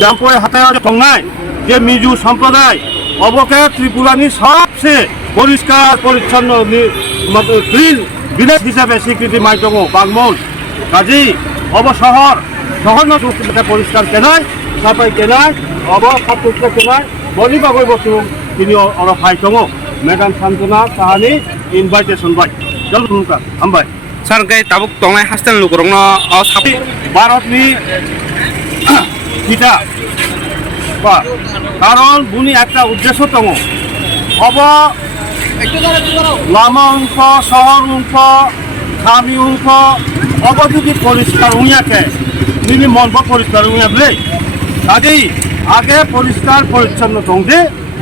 জাম্পুয়ে হাতায় টংনায় যে মিজু সম্প্রদায় অবকে ত্রিপুরানি সবচেয়ে পরিষ্কার পরিচ্ছন্ন ক্লিন ভিলেজ হিসাবে স্বীকৃতি মাই দङ বাংমন কাজী অব শহর না পরিষ্কার কেনায় সাফাই কেনায় অব সাফা কেনায় বলি বাগৈ বস্তু তিনি অরফাই দङ মেডাম সান্তনা সাহাनि इनभाइटेशन बाय जल रुका हामबाय सार गई ताबुक टंनाय हास्टेल लुगरंग साफी भारतनि हिता बा कारण बुनि একটা উদ্দেশ্য দङ अब लामा अंक शहर अंक गामि अंक अब जुदि परिष्कार हुयाके निनि मनबो परिष्कार हुयाब्ले काजै आगे परिष्कार परिच्छन्न दंदे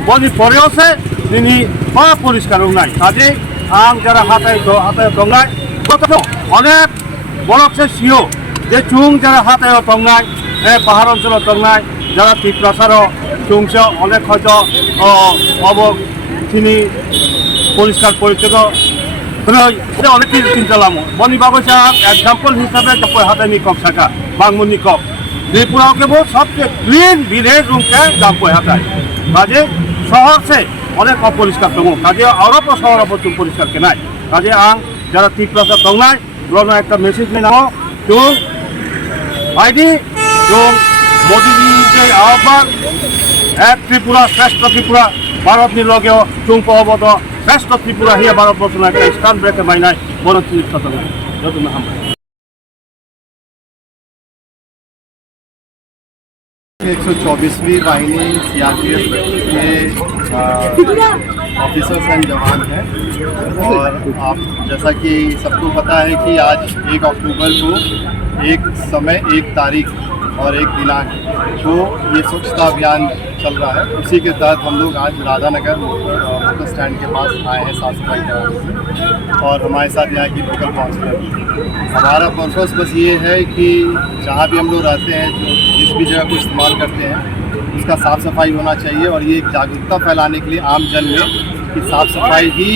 बनि परेओसे निनि बा परिष्कार हुनाय काजै आं जरा हाथाय दंनाय गत अनेक बरकसे सिओ जे चुं जरा हाथाय दंनाय पाहाड़ अंचल दंनाय जरा टिप्रासार चुंसे अनेक हयतो अब তিনি পরিষ্কার পরিচ্ছন্ন অনেক কিছু চিন্তা লামো বনি বাগৈছা एग्जाम्पल हिसाब से हाथाय निकब थाका बांगमन निकब त्रिपुरा के वो सबसे क्लीन विलेज रूम के जाम्पय हाथाय काजे शहर से अनेक अपरिष्कार दङ काजे अरब शहर प्रचुर परिष्कार के नाय काजे आं जरा टिप्रासा दंनाय ब्लनो एक मेसेज में नामो जों आईडी जों मोदी जी के आह्वान एक त्रिपुरा श्रेष्ठ त्रिपुरा भारत नि लगे चुंप अबद श्रेष्ठ त्रिपुरा हिया भारत बर्षना एक स्थान ब्रेके माइनाय बरत खतम जतुम हम 124वीं वाहिनी सीआरपीएफ के ऑफिसर्स एंड जवान हैं और आप जैसा कि सबको पता है कि आज 1 अक्टूबर को एक समय एक तारीख और एक दिनांक को ये स्वच्छता अभियान चल रहा है। उसी के तहत हम लोग आज राधानगर मोटर स्टैंड के पास आए हैं साफ सफाई कराने और हमारे साथ यहाँ की लोकल काउंसिलर। हमारा पर्पस बस ये है कि जहाँ भी हम लोग रहते हैं जिस भी जगह को इस्तेमाल करते हैं उसका साफ़ सफाई होना चाहिए और ये एक जागरूकता फैलाने के लिए आम जन में कि साफ़ सफाई ही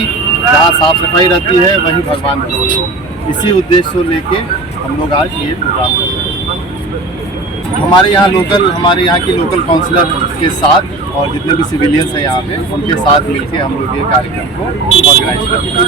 जहाँ साफ़ सफाई रहती है वहीं भगवान रहते हैं। इसी उद्देश्य को लेके हम लोग आज ये प्रोग्राम कर रहे हैं। हमारे यहाँ की लोकल काउंसिलर के साथ और जितने भी सिविलियंस हैं यहाँ पे उनके साथ मिलके हम लोग ये कार्यक्रम को ऑर्गेनाइज करते हैं।